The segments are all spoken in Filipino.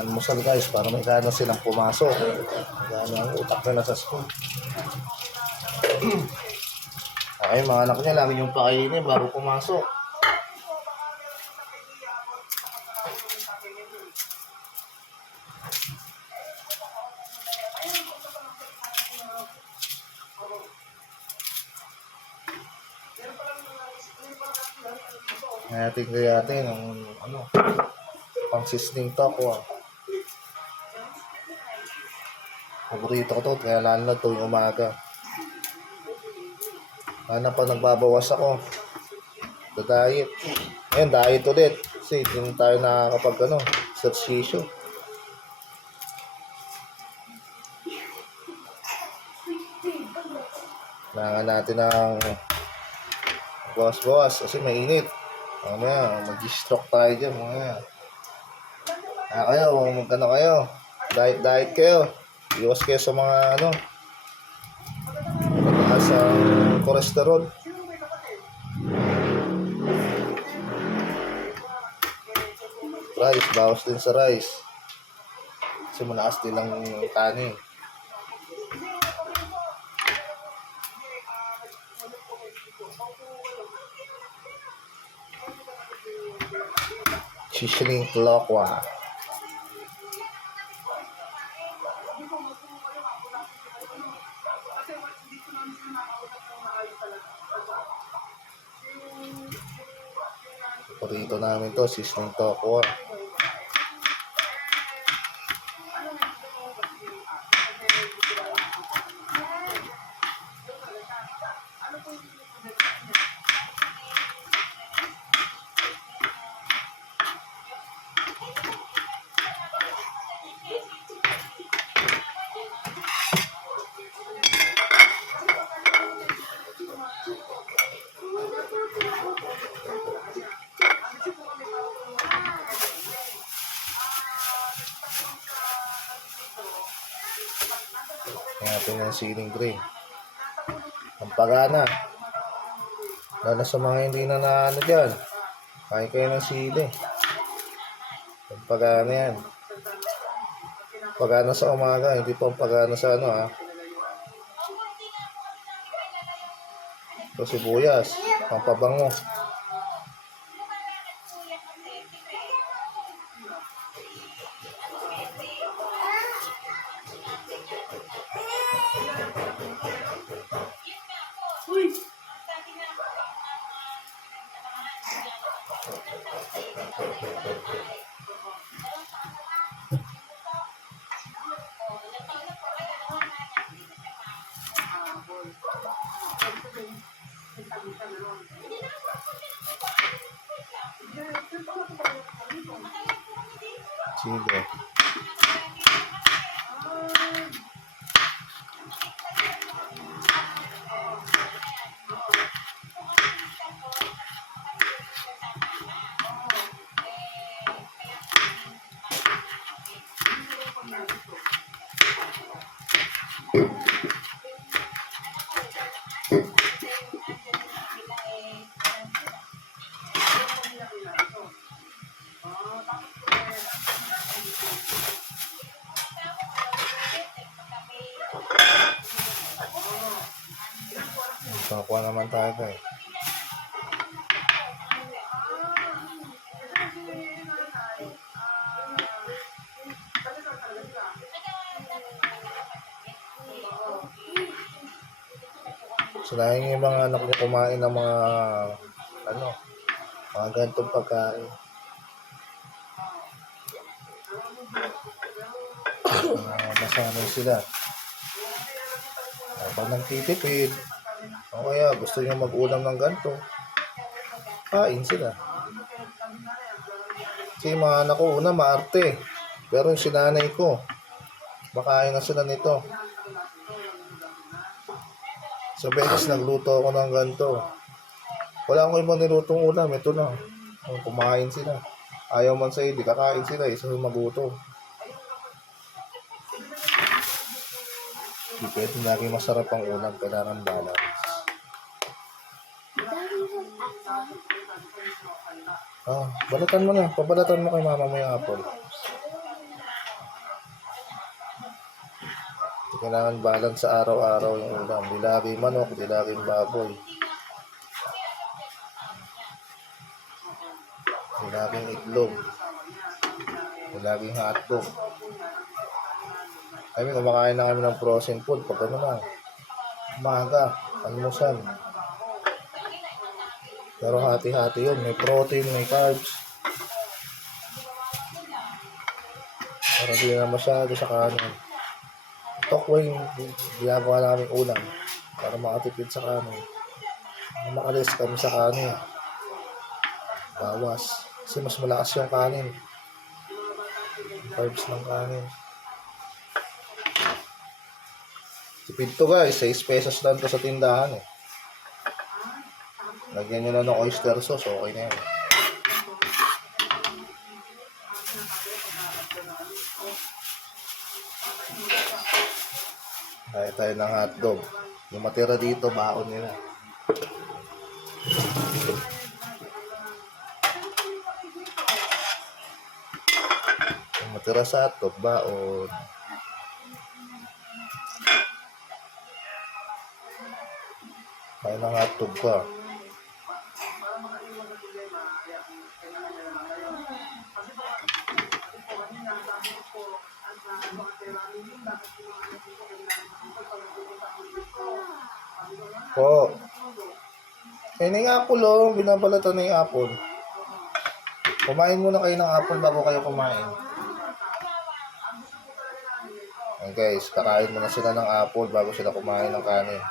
almusal guys para may gana silang pumasok. Gana ang utak na sa school. Okay, mga anak niya lagi yung pakainin bago pumasok. Natin ang pang seasoning tokwa. Paborito ko to, kaya lalo na tuwing umaga. Sana pa nagbabawas ako. The diet. Ngayon, diet ulit. Kasi hindi tayo nakakapag exercise. Kailangan natin ng bawas-bawas kasi mainit. Mamaya, mag-stroke tayo dyan. Mamaya. Kayo, kayo. Diet kayo. Iwas kayo sa mga mataas ang cholesterol. Rice, bawas din sa rice. Kasi manaas din lang kanin. Seasoning tokwa. Paborito namin to, seasoning tokwa. Natin ng siling green. Ang pagana. Lalo sa mga hindi na dyan. Kain kayo ng sili. Ang pagana yan. Pagana sa umaga, hindi pa ang pagana sa Ito sibuyas, pampabango. Sige. Nakuha naman tayo guys. Sinahin yung mga anak niyo kumain ng mga mga ganitong pagkain. Masanay sila. Pag nagtitipid, o kaya gusto nyo mag-ulam ng ganito, kain sila. Kasi yung mga anak ko, una maarte. Pero yung sinanay ko, makain na sila nito. Sa beses nagluto ako ng ganito. Wala akong ibang nilutong ulam, ito na. Kumain sila. Ayaw man sa'yo, di kakain sila, isa magutom. Di pwede lagi masarap ang ulam, kailangan balance. Balatan mo na. Pabalatan mo kay mama mo yung apple. Kailangan balance sa araw-araw yung ulam. Di laging manok, di laging baboy. Di laging itlog. Di laging hotdog. I mean, kumakain na kami ng frozen food pag ano na. Umaga, almusal. Pero hati-hati yun. May protein, may carbs. Para di na masyado sa kanin. Tokway, ginagawa namin ulam para makatipid sa kanin. Makalis kami sa kanin. Bawas. Kasi mas malakas yung kanin. Carbs ng kanin. Tipid to guys. 6 pesos lang to sa tindahan eh. Lagyan nyo na ng oyster sauce. Okay na yan. Kaya tayo ng hotdog. Yung matira dito, baon nila. Yung matira sa hotdog, baon. Kaya ng hotdog pa. Po. Eh, na yung apple oh. Binabalatan na yung apple. Kumain muna kayo ng apple bago kayo kumain. Ayan guys, kakain muna sila ng apple bago sila kumain ng kanin.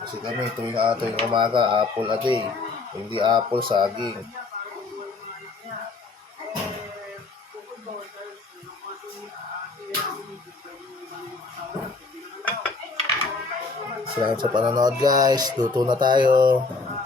Kasi kami tuwing umaga, apple a day. Hindi apple, saging. Salamat sa panonood guys. Luto na tayo.